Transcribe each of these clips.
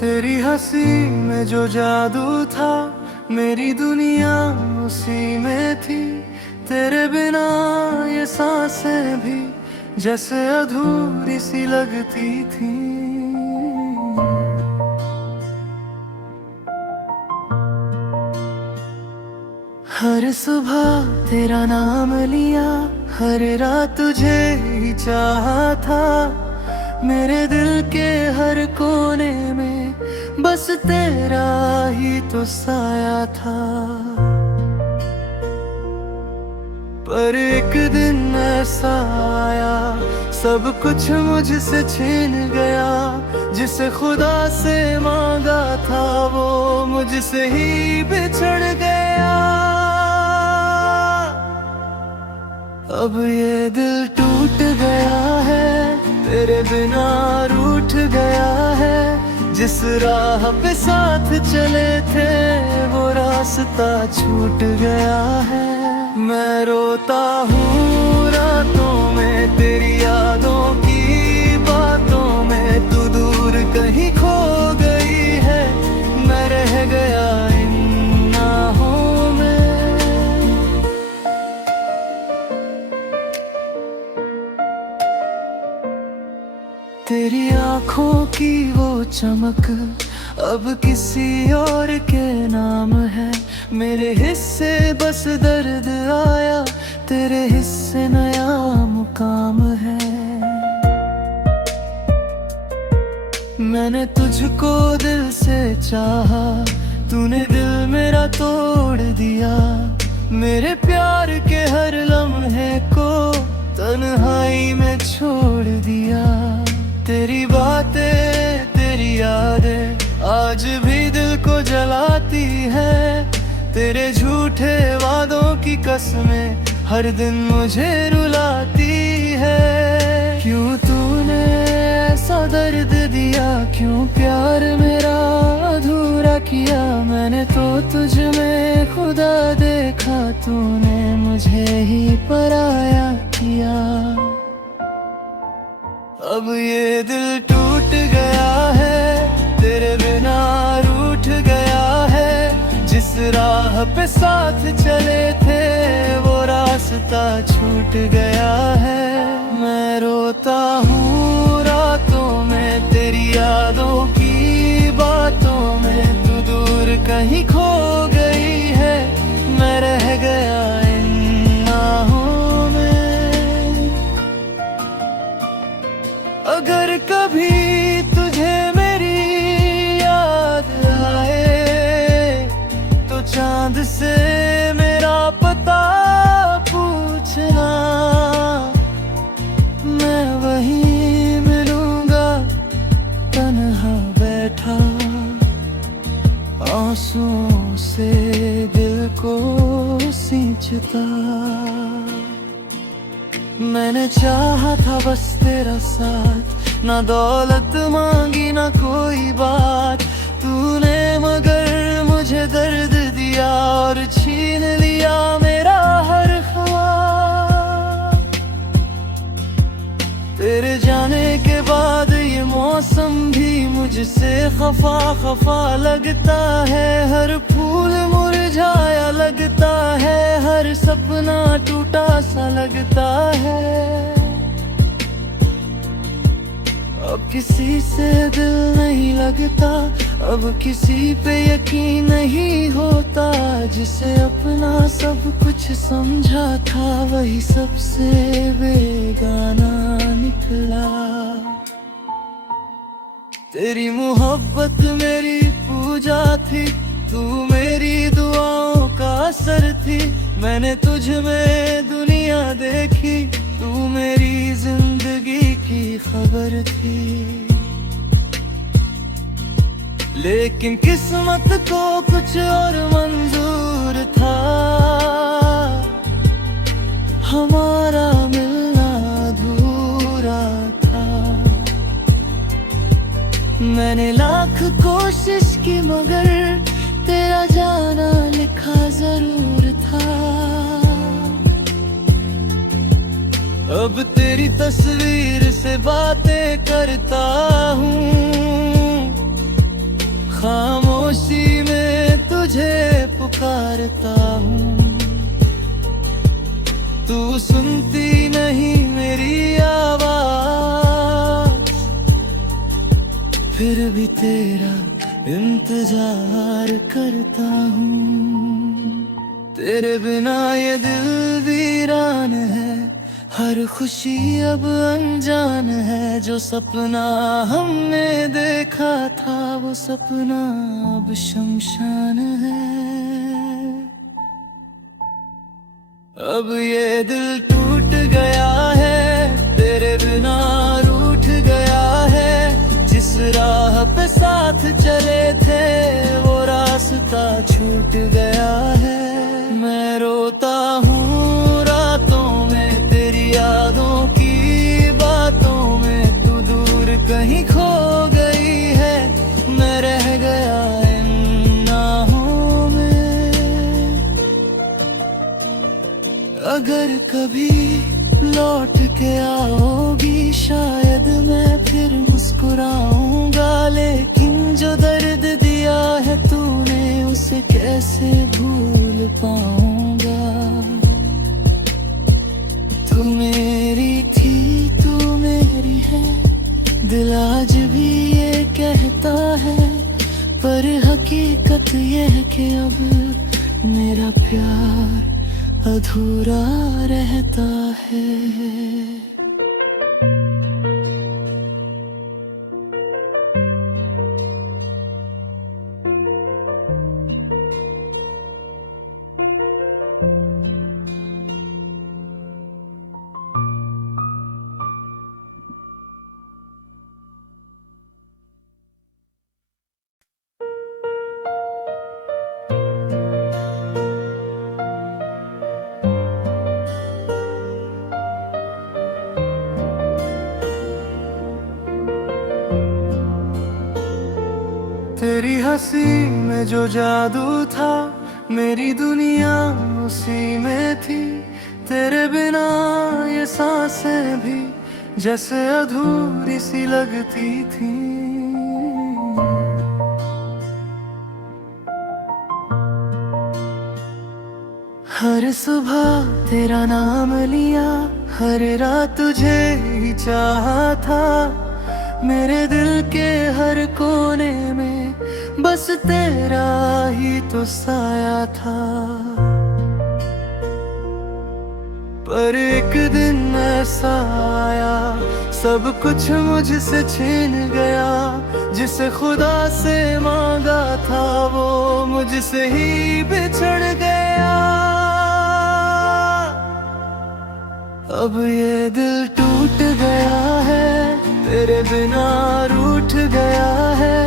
तेरी हंसी में जो जादू था, मेरी दुनिया उसी में थी। तेरे बिना ये सांसें भी जैसे अधूरी सी लगती थी। हर सुबह तेरा नाम लिया, हर रात तुझे ही चाहा था। मेरे दिल के हर कोने में बस तेरा ही तो साया था। पर एक दिन ऐसा आया, सब कुछ मुझसे छीन गया। जिसे खुदा से मांगा था वो मुझसे ही बिछड़ गया। अब ये दिल टूट गया है, तेरे बिना रूठ गया है। जिस राह पे साथ चले थे वो रास्ता छूट गया है। मैं रोता हूँ रातों में तेरी यादों की बातों में। तू दूर कहीं खो गई है, मैं रह गया इन नाहों में। तेरी आँखों की वो चमक अब किसी और के नाम है। मेरे हिस्से बस दर्द आया, तेरे हिस्से नया मुकाम है। मैंने तुझको दिल से चाहा, तूने दिल मेरा तोड़ दिया। मेरे प्यार के हर लम्हे को तन्हाई में छोड़ दिया। तेरी बातें तेरी यादें आज भी दिल को जलाती है। तेरे झूठे वादों की कसमें हर दिन मुझे रुलाती है। क्यों तूने ऐसा दर्द दिया, क्यों प्यार मेरा अधूरा किया। मैंने तो तुझ में खुदा देखा, तूने मुझे ही पराया किया। अब ये दिल टूट गया है, तेरे बिना रूठ गया है। जिस राह पे साथ चले थे वो रास्ता छूट गया है। मैं रोता हूँ रातों में तेरी यादों की बातों में। तू दूर कहीं खो गई है, मैं रह गया इन नाहों में। अगर कभी तुझे मेरी याद आए तो चांद से मेरा पता पूछना। मैं वहीं मिलूंगा तन्हा बैठा, आंसुओं से दिल को सींचता। मैंने चाहा था बस तेरा साथ, ना दौलत मांगी ना कोई बात। तूने मगर मुझे दर्द दिया और छीन लिया मेरा हर ख्वाब। तेरे जाने के बाद ये मौसम भी मुझसे खफा खफा लगता है। हर फूल मुरझाया लगता है, हर सपना टूटा सा लगता है। अब किसी से दिल नहीं लगता, अब किसी पे यकीन नहीं होता। जिसे अपना सब कुछ समझा था वही सबसे बेगाना निकला। तेरी मोहब्बत मेरी पूजा थी, तू मेरी दुआओं का असर थी। मैंने तुझ में दुनिया देखी, तू मेरी जिंदगी की खबर थी। लेकिन किस्मत को कुछ और मंजूर था, हमारा मिलना अधूरा था। मैंने लाख कोशिश की मगर तेरा जाना लिखा जरूर था। अब तेरी तस्वीर से बातें करता हूँ, खामोशी में तुझे पुकारता हूँ, तू सुनती नहीं मेरी आवाज, फिर भी तेरा इंतजार करता हूँ। तेरे बिना ये दिल वीरान है, हर खुशी अब अनजान है। जो सपना हमने देखा था वो सपना अब शमशान है। अब ये दिल टूट गया है, तेरे बिना रूठ गया है। जिस राह पे साथ चले थे वो रास्ता छूट गया है। मैं रोता हूँ रातों में तेरी यादों की बातों में, तू दूर कहीं खो गई है, मैं रह गया इन नाहों में। अगर कभी लौट के आओगी शायद मैं फिर मुस्कुराऊंगा, लेकिन जो दर्द दिया है तूने उसे कैसे भूल पाऊंगा। तू मेरी थी तू मेरी है, दिल आज भी ये कहता है, पर हकीकत ये है कि अब मेरा प्यार अधूरा रहता है। तेरी हंसी में जो जादू था, मेरी दुनिया उसी में थी। तेरे बिना ये सांसें भी जैसे अधूरी सी लगती थी। हर सुबह तेरा नाम लिया, हर रात तुझे ही चाहा था। मेरे दिल के हर कोने में बस तेरा ही तो साया था। पर एक दिन ऐसा आया, सब कुछ मुझसे छीन गया। जिसे खुदा से मांगा था वो मुझसे ही बिछड़ गया। अब ये दिल टूट गया है, तेरे बिना रूठ गया है।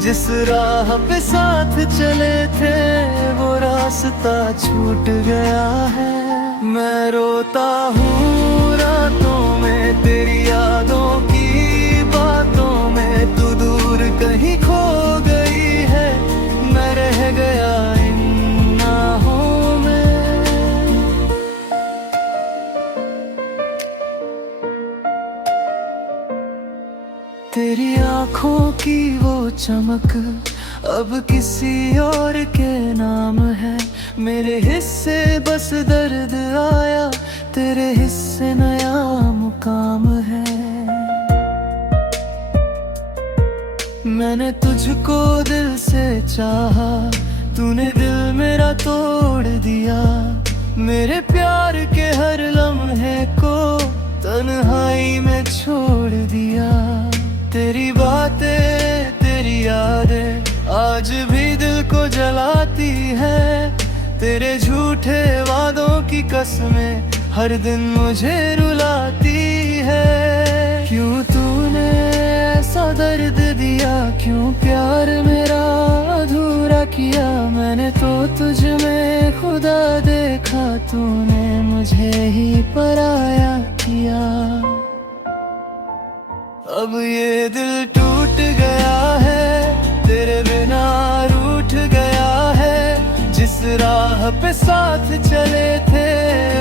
जिस राह पे साथ चले थे वो रास्ता छूट गया है। मैं रोता हूँ रातों में तेरी यादों की बातों में, तू दूर कहीं खो गई है, मैं रह गया इन नाहों में। तेरी आँखों की वो चमक अब किसी और के नाम है। मेरे हिस्से बस दर्द आया, तेरे हिस्से नया मुकाम है। मैंने तुझको दिल से चाहा, तूने दिल मेरा तोड़ दिया। मेरे प्यार के हर लम्हे को तन्हाई में छोड़ दिया। तेरी बातें तेरी यादें आज भी दिल को जलाती है। तेरे झूठे वादों की कसमें हर दिन मुझे रुलाती है। क्यों तूने ऐसा दर्द दिया, क्यों प्यार मेरा अधूरा किया। मैंने तो तुझ में खुदा देखा, तूने मुझे ही पराया किया। अब ये दिल टूट गया है, तेरे बिना रूठ गया है। जिस राह पे साथ चले थे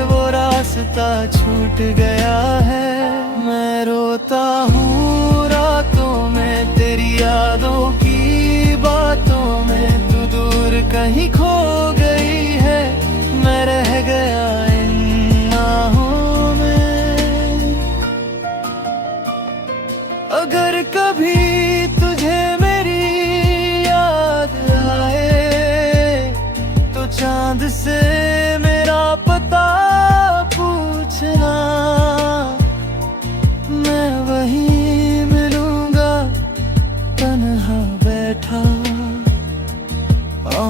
वो रास्ता छूट गया है। मैं रोता हूँ रातों में तेरी यादों की बातों में,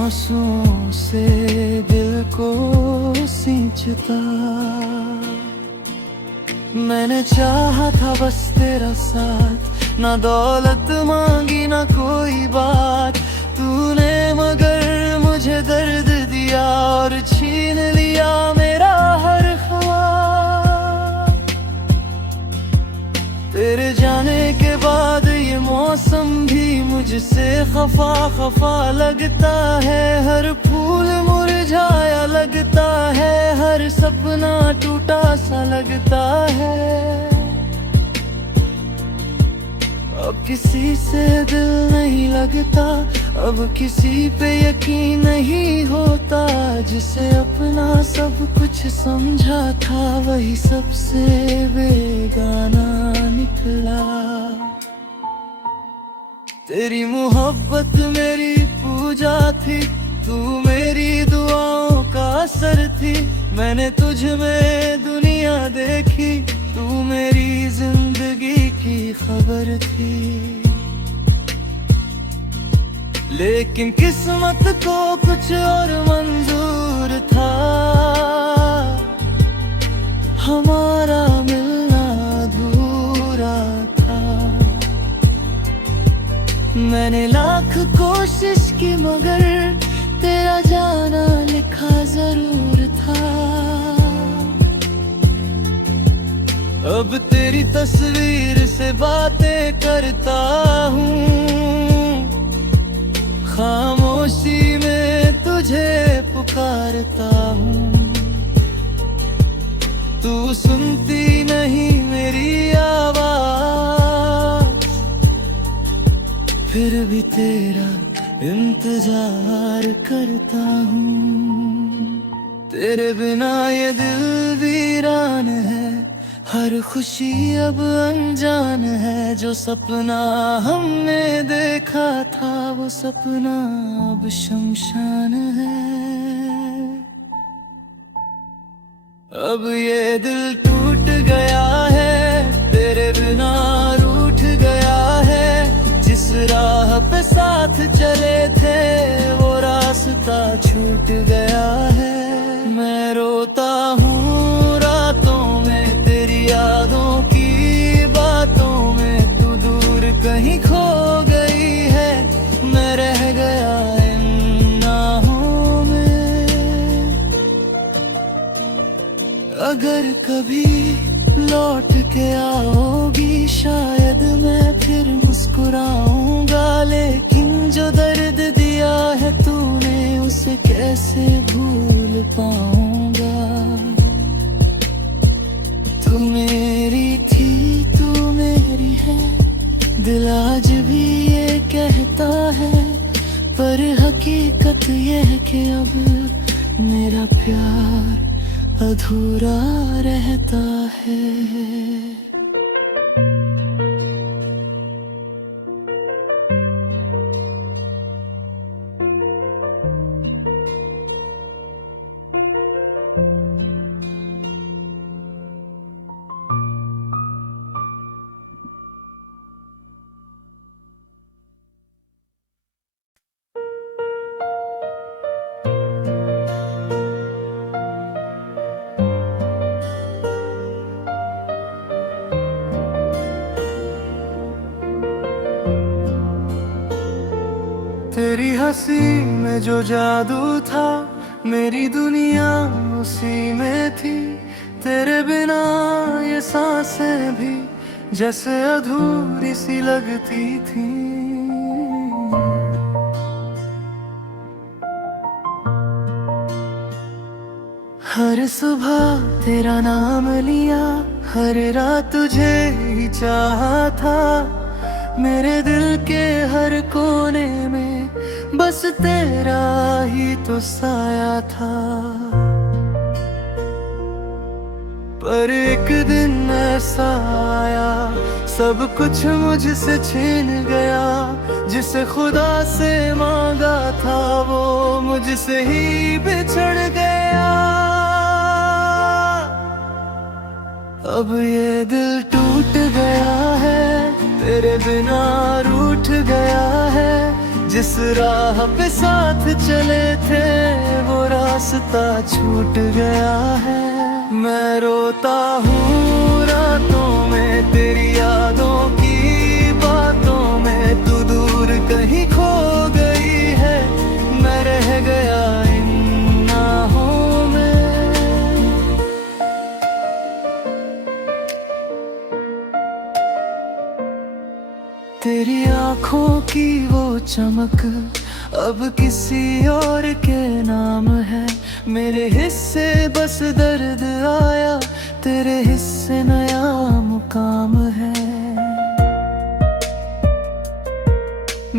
आंसुओं से दिल को सींचता। मैंने चाहा था बस तेरा साथ, ना दौलत मांगी ना कोई बात। तूने मगर मुझे दर्द दिया और छीन लिया मेरा हर ख्वाब। तेरे जाने के बाद ये मौसम भी मुझसे खफा खफा लगता है। हर फूल मुरझाया लगता है, हर सपना टूटा सा लगता है। अब किसी से दिल नहीं लगता, अब किसी पे यकीन नहीं होता। जिसे अपना सब कुछ समझा था, वही सबसे बेगाना निकला। तेरी मोहब्बत मेरी पूजा थी, तू मेरी दुआओं का असर थी। मैंने तुझ में दुनिया देखी, तू मेरी जिंदगी की खबर थी। लेकिन किस्मत को कुछ और मंजूर था, हमारा मिलना अधूरा था। मैंने लाख कोशिश की मगर तेरा जाना लिखा जरूर था। अब तेरी तस्वीर से बातें करता हूँ, खामोशी में तुझे पुकारता हूँ। तू सुनती नहीं मेरी आवाज, फिर भी तेरा इंतजार करता हूँ। तेरे बिना ये दिल वीरान है, हर खुशी अब अनजान है। जो सपना हमने देखा था, वो सपना अब शमशान है। अब ये दिल टूट गया है, तेरे बिना रूठ गया है। जिस राह पे साथ चले थे, वो रास्ता छूट गया है। मैं रोता हूँ रातों में तेरी यादों की बातों में। तू दूर कहीं खो गई है, मैं रह गया इन नाहों में। अगर कभी लौट के आओगी, शायद मैं फिर मुस्कुराऊंगा। लेकिन जो दर्द दिया है तूने, उसे कैसे भूल पाऊंगा। तू मेरी थी, तू मेरी है, दिल आज भी ये कहता है। पर हकीकत ये है कि अब मेरा प्यार अधूरा रहता है। तेरी हंसी में जो जादू था, मेरी दुनिया उसी में थी। तेरे बिना ये सांसें भी जैसे अधूरी सी लगती थी। हर सुबह तेरा नाम लिया, हर रात तुझे ही चाहा था। मेरे दिल के हर कोने में बस तेरा ही तो साया था। पर एक दिन ऐसा आया, सब कुछ मुझसे छीन गया। जिसे खुदा से मांगा था, वो मुझसे ही बिछड़ गया। अब ये दिल टूट गया है, तेरे बिना रूठ गया है। जिस राह पे साथ चले थे वो रास्ता छूट गया है। मैं रोता हूँ रातों में तेरी यादों की बातों में, तू दूर कहीं खो गई है, मैं रह गया इन नाहों में। तेरी आँखों की वो चमक अब किसी और के नाम है। मेरे हिस्से बस दर्द आया, तेरे हिस्से नया मुकाम है।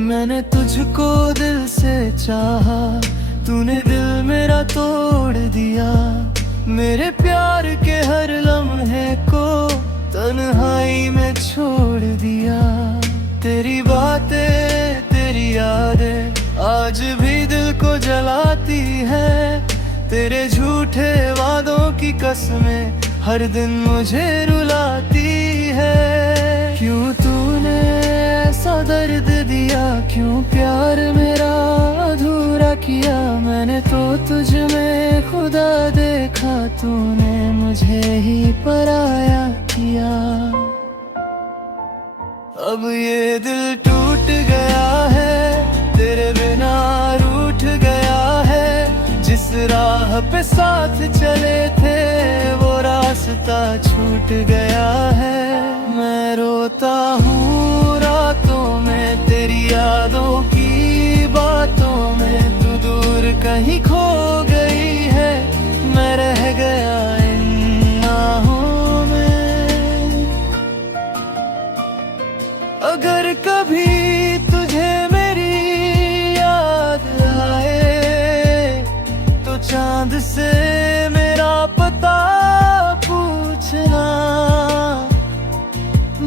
मैंने तुझको दिल से चाहा, तूने दिल मेरा तोड़ दिया। मेरे प्यार के हर लम्हे को तन्हाई में छोड़ दिया। तेरी बातें तेरी यादें आज भी दिल को जलाती है। तेरे झूठे वादों की कसमें हर दिन मुझे रुलाती है। क्यों तूने ऐसा दर्द दिया, क्यों प्यार मेरा अधूरा किया। मैंने तो तुझ में खुदा देखा, तूने मुझे ही पराया किया। अब ये दिल टूट गया है, तेरे बिना रूठ गया है। जिस राह पे साथ चले थे वो रास्ता छूट गया है। मैं रोता हूँ रातों में तेरी यादों की बातों में, तू दूर कहीं खो गई है, मैं रह गया इन नाहों में। अगर कभी तुझे मेरी याद आए तो चांद से मेरा पता पूछना।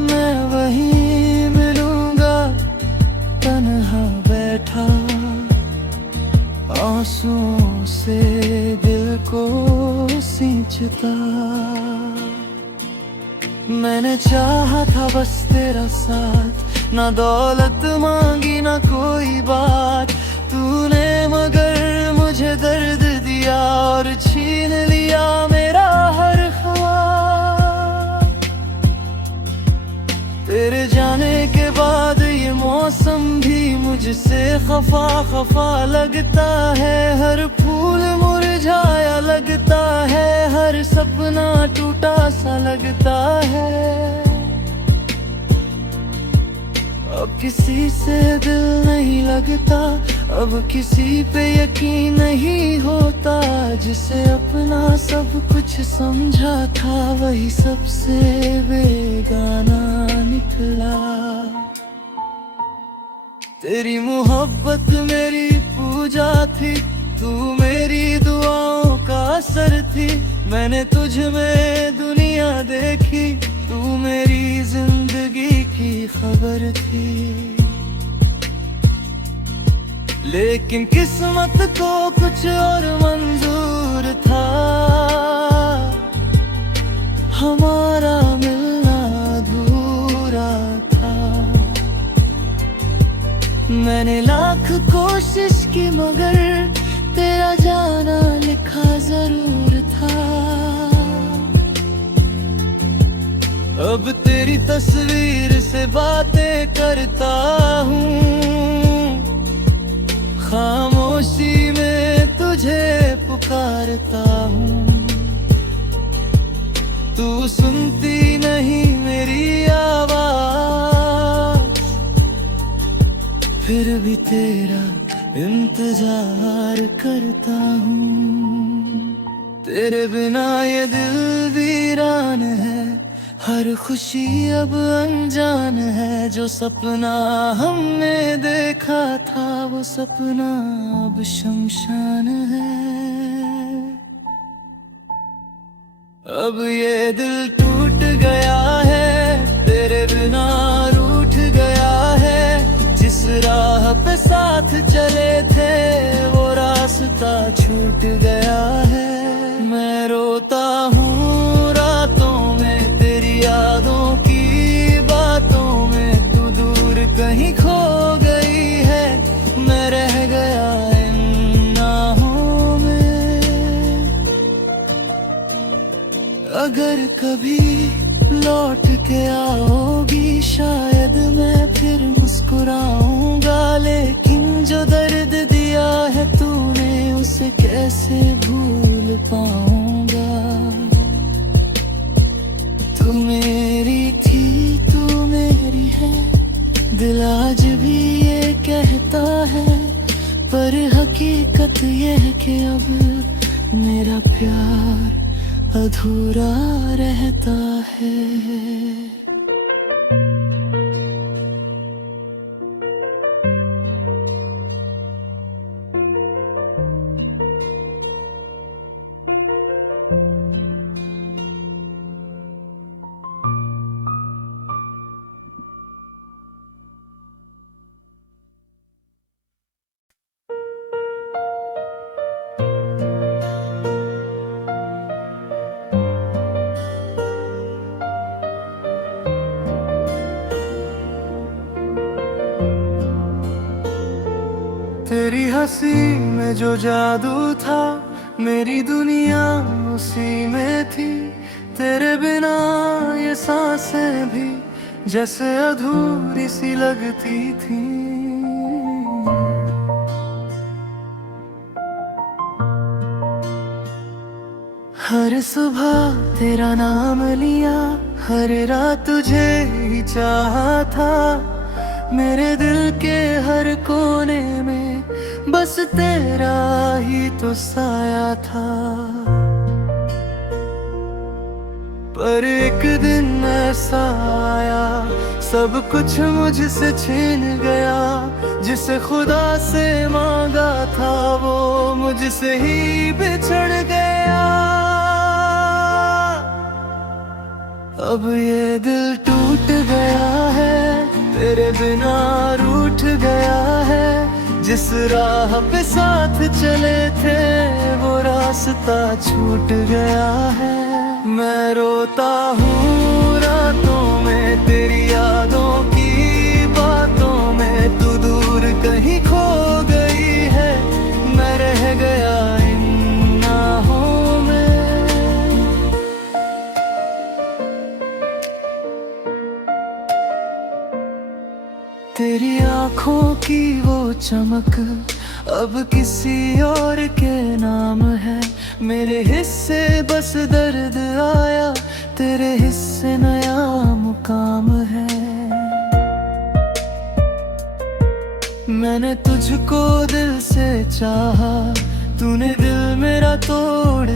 मैं वहीं मिलूंगा तन्हा बैठा, आंसुओं से दिल को सींचता। मैंने चाहा था बस तेरा साथ, ना दौलत मांगी ना कोई बात। तूने मगर मुझे दर्द दिया और छीन लिया मेरा हर ख्वाब। तेरे जाने के बाद ये मौसम भी मुझसे खफा खफा लगता है। हर फूल मुरझाया लगता है, हर सपना टूटा सा लगता है। अब किसी से दिल नहीं लगता, अब किसी पे यकीन नहीं होता। जिसे अपना सब कुछ समझा था वही सबसे बेगाना निकला। तेरी मोहब्बत मेरी पूजा थी, तू मेरी दुआओं का असर थी। मैंने तुझ में दुनिया देखी, तू मेरी जिंदगी की खबर थी। लेकिन किस्मत को कुछ और मंजूर था, हमारा मिलना अधूरा था। मैंने लाख कोशिश की मगर तेरा जाना लिखा जरूर था। अब तेरी तस्वीर से बातें करता हूँ, खामोशी में तुझे पुकारता हूँ। तू सुनती नहीं मेरी आवाज, फिर भी तेरा इंतजार करता हूँ। तेरे बिना ये दिल वीरान है, हर खुशी अब अनजान है। जो सपना हमने देखा था वो सपना अब शमशान है। अब ये दिल टूट गया है, तेरे बिना रूठ गया है। जिस राह पे साथ चले थे वो रास्ता छूट गया है। मैं रोता हूँ रातों में तेरी यादों की बातों में, तू दूर कहीं खो गई है, अगर कभी लौट के आओगी शायद मैं फिर मुस्कुराऊंगा, लेकिन जो दर्द दिया है तूने उसे कैसे भूल पाऊंगा। तू मेरी थी, तू मेरी है, दिल आज भी ये कहता है, पर हकीकत ये है कि अब मेरा प्यार अधूरा रहता है। तेरी हंसी में जो जादू था, मेरी दुनिया उसी में थी। तेरे बिना ये सांसें भी जैसे अधूरी सी लगती थी। हर सुबह तेरा नाम लिया, हर रात तुझे ही चाहा था। मेरे दिल के हर कोने में बस तेरा ही तो साया था। पर एक दिन ऐसा आया, सब कुछ मुझसे छीन गया। जिसे खुदा से मांगा था वो मुझसे ही बिछड़ गया। अब ये दिल टूट गया है, तेरे बिना रूठ गया है। जिस राह पे साथ चले थे वो रास्ता छूट गया है। मैं रोता हूँ रातों में तेरी यादों की बातों में, तू दूर कहीं खो गई है, मैं रह गया इन राहों में। तेरी आँखों की वो चमक अब किसी और के नाम है। मेरे हिस्से बस दर्द आया, तेरे हिस्से नया मुकाम है। मैंने तुझको दिल से चाहा, तूने दिल मेरा तोड़